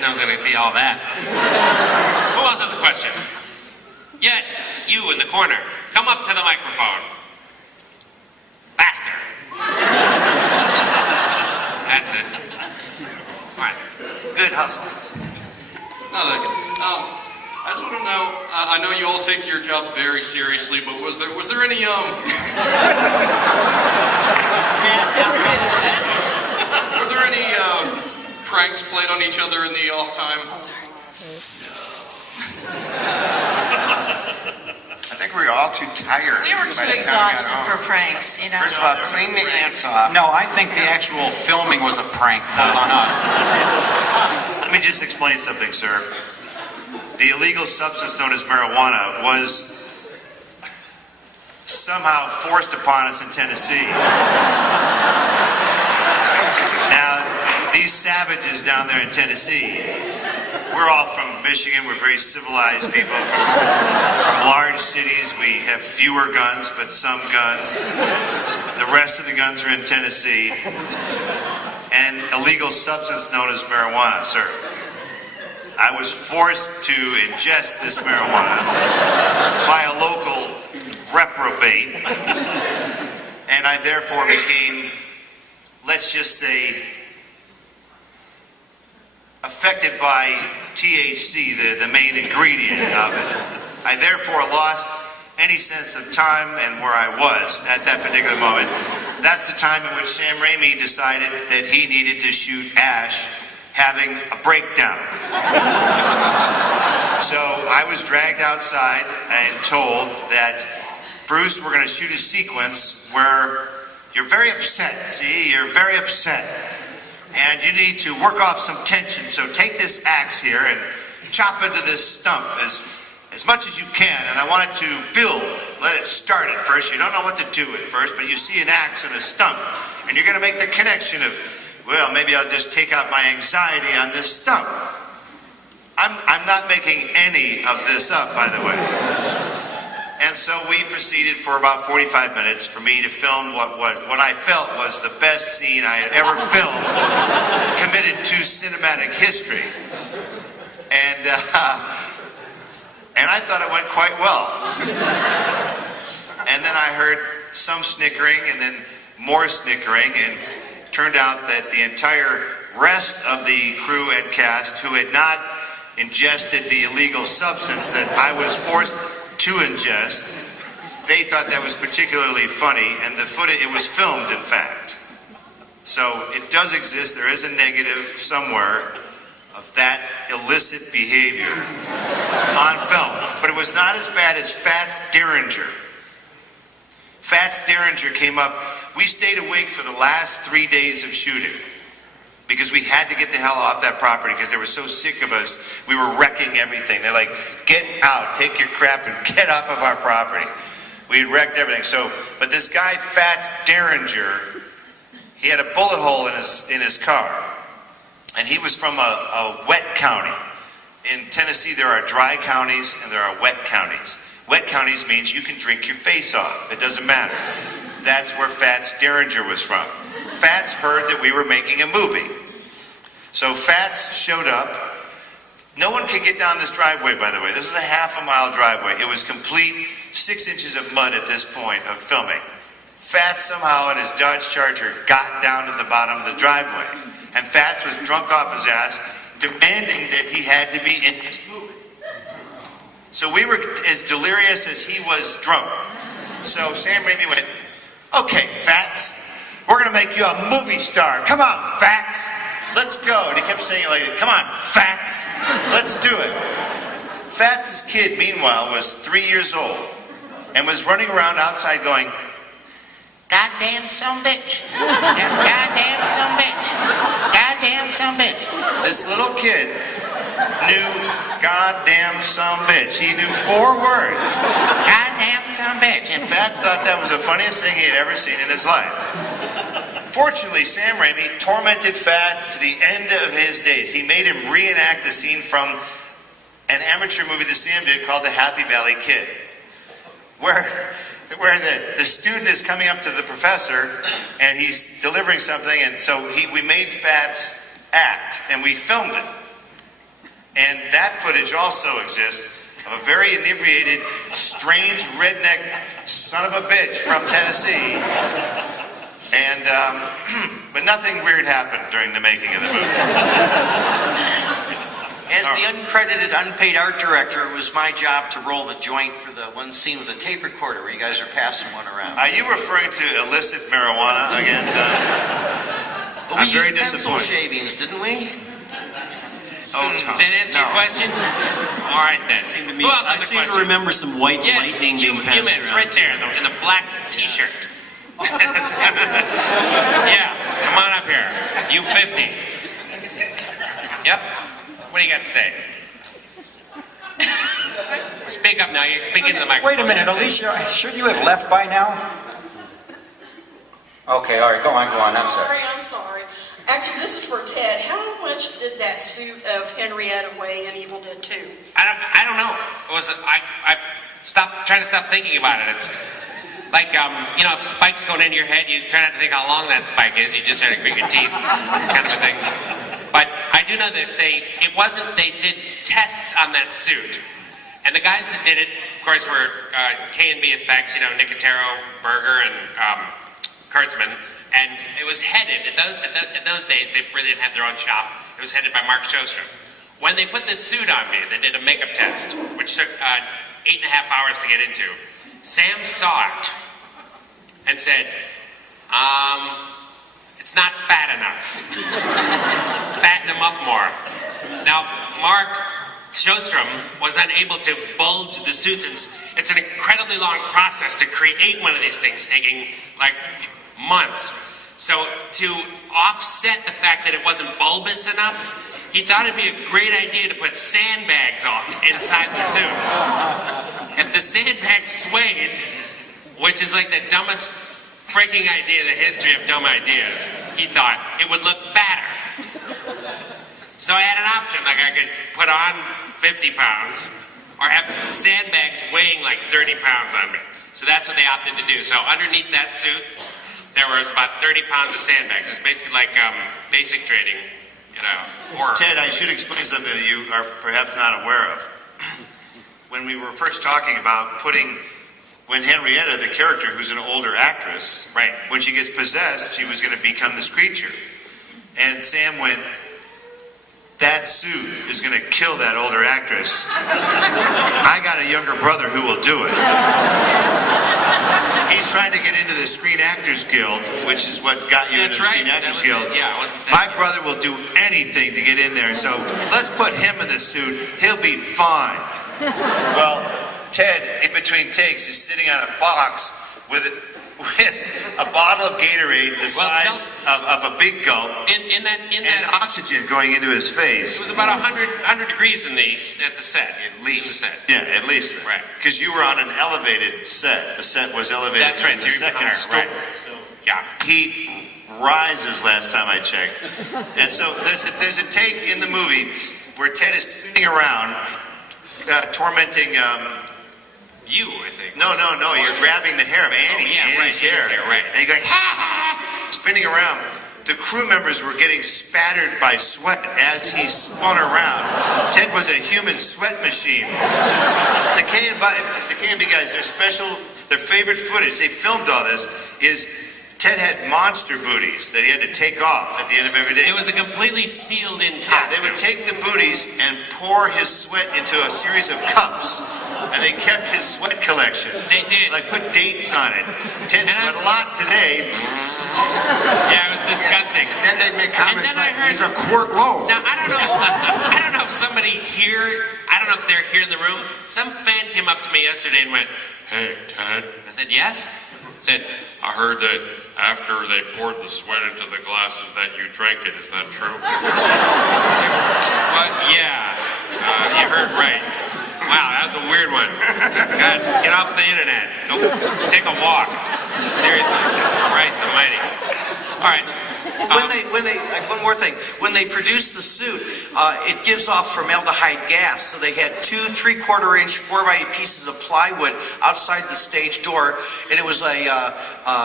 didn't know it was going to be all that. Who else has a question? Yes, you in the corner. Come up to the microphone. Faster. That's it. All right. Good hustle. I just want to know, I know you all take your jobs very seriously, but was there any, were there any, pranks played on each other in the off time? I think we were all too tired. We were too exhausted for pranks, you know. First of all, clean the ants off. No, I think the actual filming was a prank pulled on us. Let me just explain something, sir. The illegal substance known as marijuana was somehow forced upon us in Tennessee. Now, these savages down there in Tennessee, we're all from Michigan. We're very civilized people from large cities. We have fewer guns, but some guns. The rest of the guns are in Tennessee. And illegal substance known as marijuana, sir. I was forced to ingest this marijuana by a local reprobate, and I therefore became, let's just say, affected by THC, the main ingredient of it. I therefore lost any sense of time and where I was at that particular moment. That's the time in which Sam Raimi decided that he needed to shoot Ash having a breakdown. So I was dragged outside and told that, Bruce, we're going to shoot a sequence where you're very upset. See, you're very upset. And you need to work off some tension. So take this axe here and chop into this stump as much as you can. And I want it to build. Let it start at first. You don't know what to do at first, but you see an axe and a stump. And you're going to make the connection of, well, maybe I'll just take out my anxiety on this stump. I'm not making any of this up, by the way. And so we proceeded for about 45 minutes for me to film what I felt was the best scene I had ever filmed, committed to cinematic history. And I thought it went quite well. And then I heard some snickering and then more snickering, and turned out that the entire rest of the crew and cast who had not ingested the illegal substance that I was forced to ingest, they thought that was particularly funny, and the footage, it was filmed, in fact. So it does exist. There is a negative somewhere of that illicit behavior on film, but it was not as bad as Fats Derringer. Fats Derringer came up. We stayed awake for the last 3 days of shooting because we had to get the hell off that property because they were so sick of us. We were wrecking everything. They're like, get out, take your crap and get off of our property. We had wrecked everything. So, but this guy, Fats Derringer, he had a bullet hole in his car. And he was from a wet county. In Tennessee, there are dry counties and there are wet counties. Wet counties means you can drink your face off. It doesn't matter. That's where Fats Derringer was from. Fats heard that we were making a movie. So Fats showed up. No one could get down this driveway, by the way. This is a half-a-mile driveway. It was complete 6 inches of mud at this point of filming. Fats somehow in his Dodge Charger got down to the bottom of the driveway. And Fats was drunk off his ass, demanding that he had to be in this movie. So we were as delirious as he was drunk. So Sam Raimi went, okay, Fats, we're going to make you a movie star. Come on, Fats, let's go. And he kept saying it like, come on, Fats, let's do it. Fats' kid, meanwhile, was 3 years old and was running around outside going, goddamn son bitch, goddamn son bitch, goddamn son bitch. This little kid knew goddamn son bitch. He knew 4 words. Goddamn son bitch. And Fats thought that was the funniest thing he had ever seen in his life. Fortunately, Sam Raimi tormented Fats to the end of his days. He made him reenact a scene from an amateur movie that Sam did called The Happy Valley Kid, where the student is coming up to the professor and he's delivering something, and so we made Fats act and we filmed it. And that footage also exists of a very inebriated, strange redneck son of a bitch from Tennessee. And, but nothing weird happened during the making of the movie. As the uncredited, unpaid art director, it was my job to roll the joint for the one scene with the tape recorder where you guys are passing one around. Are you referring to illicit marijuana again, Tom? But we I'm very used pencil disappointed. shavings, didn't we? Oh, Tom. Does that answer your question? All right, then. Who else I has a seem question? to remember some white Yes, lightning you being passed miss around. right there in the black T-shirt. Yeah, come on up here. You 50. Yep. What do you got to say? Speak up now. You're speaking to the microphone. Wait a minute, Alicia, shouldn't you have left by now? Okay, all right, go on, I'm sorry. I'm sorry. Actually, this is for Ted. How much did that suit of Henrietta weigh in Evil Dead 2? I don't know. It was I stopped trying to stop thinking about it. It's like you know, if spike's going into your head, you try not to think how long that spike is. You just try to grit your teeth, kind of a thing. But I do know this. They did tests on that suit, and the guys that did it, of course, were K&B Effects. You know, Nicotero, Berger, and Kurtzman. And it was headed, in those days, they really didn't have their own shop. It was headed by Mark Sjostrom. When they put this suit on me, they did a makeup test, which took 8.5 hours to get into. Sam saw it and said, it's not fat enough. Fatten him up more. Now, Mark Sjostrom was unable to bulge the suits. It's an incredibly long process to create one of these things, taking like months. So to offset the fact that it wasn't bulbous enough, he thought it'd be a great idea to put sandbags on inside the suit. If the sandbags swayed, which is like the dumbest freaking idea in the history of dumb ideas, he thought it would look fatter. So I had an option, like I could put on 50 pounds or have sandbags weighing like 30 pounds on me. So that's what they opted to do. So underneath that suit, there was about 30 pounds of sandbags. It's basically like basic trading, you know. Or Ted, I should explain something that you are perhaps not aware of. When we were first talking about when Henrietta, the character who's an older actress, right, when she gets possessed, she was going to become this creature. And Sam went, that suit is going to kill that older actress. I got a younger brother who will do it. He's trying to get into the Screen Actors Guild, which is what got you into the Screen Actors Guild. Yeah, I wasn't saying My brother will do anything to get in there, so let's put him in the suit. He'll be fine. Well, Ted, in between takes, is sitting on a box with a bottle of Gatorade the size of a big gulp, in that and oxygen going into his face. it was about 100 degrees at the set. At least. In the set. Yeah, at least. Right. Because you were on an elevated set. The set was elevated That's right. to the second higher, story. right. Yeah. Heat rises last time I checked. And so there's a take in the movie where Ted is spinning around, tormenting... You, I think. No, you're grabbing the hair of Annie. Annie's hair. Right. And you're going, ha, ha, ha, spinning around. The crew members were getting spattered by sweat as he spun around. Ted was a human sweat machine. The K&B guys, their favorite footage, they filmed all this, is Ted had monster booties that he had to take off at the end of every day. It was a completely sealed-in Yeah, costume. they would take the booties and pour his sweat into a series of cups. And they kept his sweat collection. They did. Like put dates on it. Ted sweat a lot today. Yeah, it was disgusting. Then they'd make comments And then I like, heard- he's a quart low. Now, I don't know if somebody here, I don't know if they're here in the room. Some fan came up to me yesterday and went, "Hey, Ted." I said, "Yes?" He said, "I heard that after they poured the sweat into the glasses that you drank it. Is that true?" What? Yeah. You heard right. Wow, that was a weird one. God, get off the internet. Go take a walk. Seriously. Christ almighty. All right. One more thing. When they produced the suit, it gives off formaldehyde gas. So they had 2 3/4-inch 4x8 pieces of plywood outside the stage door, and it was a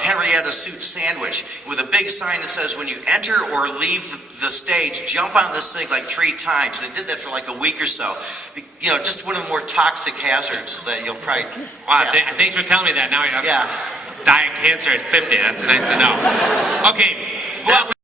Henrietta suit sandwich with a big sign that says, "When you enter or leave the stage, jump on this thing like 3 times." And they did that for like a week or so. You know, just one of the more toxic hazards that you'll probably. Wow, thanks for telling me that. Now I Yeah. die of cancer at 50. That's nice to know. Okay, who else?